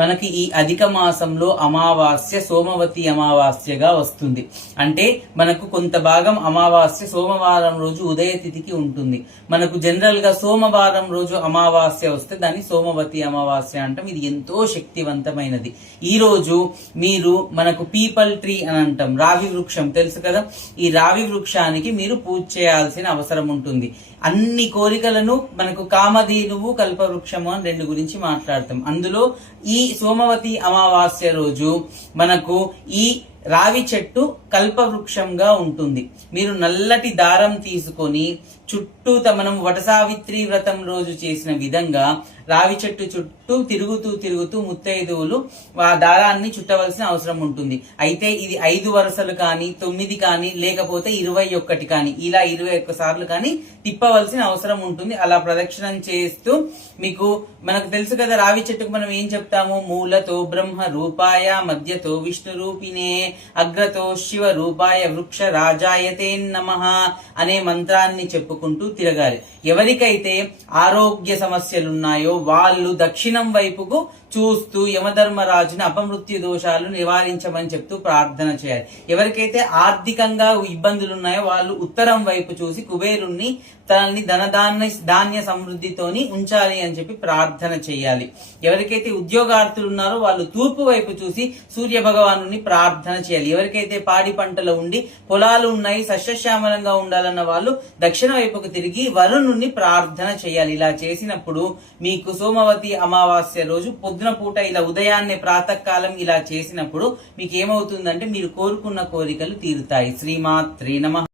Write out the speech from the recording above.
మనకి ఈ అధిక మాసంలో అమావాస్య సోమవతి అమావాస్యగా వస్తుంది. అంటే మనకు కొంత భాగం అమావాస్య సోమవారం రోజు ఉదయ తిథికి ఉంటుంది. మనకు జనరల్ గా సోమవారం రోజు అమావాస్య వస్తే దాన్ని సోమవతి అమావాస్య అంటాం. ఇది ఎంతో శక్తివంతమైనది. ఈ రోజు మీరు మనకు పీపల్ ట్రీ అని అంటాం, రావి వృక్షం తెలుసు కదా. ఈ రావి వృక్షానికి మీరు పూజ చేయాల్సిన అవసరం ఉంటుంది. అన్ని కోరికలను మనకు కామధేనువు కల్పవృక్షము అని రెండు గురించి మాట్లాడతాం. అందులో ఈ సోమవతి అమావాస్య రోజు మనకు ఈ రావి చెట్టు కల్పవృక్షంగా ఉంటుంది. మీరు నల్లటి దారం తీసుకొని చుట్టూ మనం వటసావిత్రి వ్రతం రోజు చేసిన విధంగా రావి చెట్టు చుట్టూ తిరుగుతూ ముత్తైదువులు ఆ దారాన్ని చుట్టవలసిన అవసరం ఉంటుంది. అయితే ఇది 5 వరుసలు కానీ 9 కానీ లేకపోతే 21 కానీ ఇలా 21 సార్లు కానీ తిప్పవలసిన అవసరం ఉంటుంది. అలా ప్రదక్షిణం చేస్తూ మనకు తెలుసు కదా, రావి చెట్టుకు మనం ఏం చెప్తాము, మూలతో బ్రహ్మ రూపాయ, మధ్యతో విష్ణు రూపిణే, అగ్రతో శివ రూపాయ, వృక్ష రాజాయతే నమః అనే మంత్రాన్ని చెప్పుకుంటూ తిరగాలి. ఎవరికైతే ఆరోగ్య సమస్యలున్నాయో వాళ్ళు దక్షిణం వైపుకు చూస్తూ యమధర్మరాజుని అపమృత్యు దోషాలు నివారించమని చెప్తూ ప్రార్థన చేయాలి. ఎవరికైతే ఆర్థికంగా ఇబ్బందులు ఉన్నాయో వాళ్ళు ఉత్తరం వైపు చూసి కుబేరుణ్ణి తనని ధాన్య సమృద్ధితోని ఉంచాలి అని చెప్పి ప్రార్థన చేయాలి. ఎవరికైతే ఉద్యోగార్థులు ఉన్నారో వాళ్ళు తూర్పు వైపు చూసి సూర్య భగవాను ప్రార్థన చేయాలి. ఎవరికైతే పాడి పంటలు ఉండి పొలాలు ఉన్నాయి, సస్యశ్యామలంగా ఉండాలన్న వాళ్ళు దక్షిణ వైపుకు తిరిగి వరుణుణ్ణి ప్రార్థన చేయాలి. ఇలా చేసినప్పుడు మీకు సోమవతి అమావాస్య రోజు పొద్దున పూట ఇలా ఉదయాన్నే ప్రాతకాలం ఇలా చేసినప్పుడు మీకు ఏమవుతుందంటే మీరు కోరుకున్న కోరికలు తీరుతాయి. శ్రీమాత్రే నమః.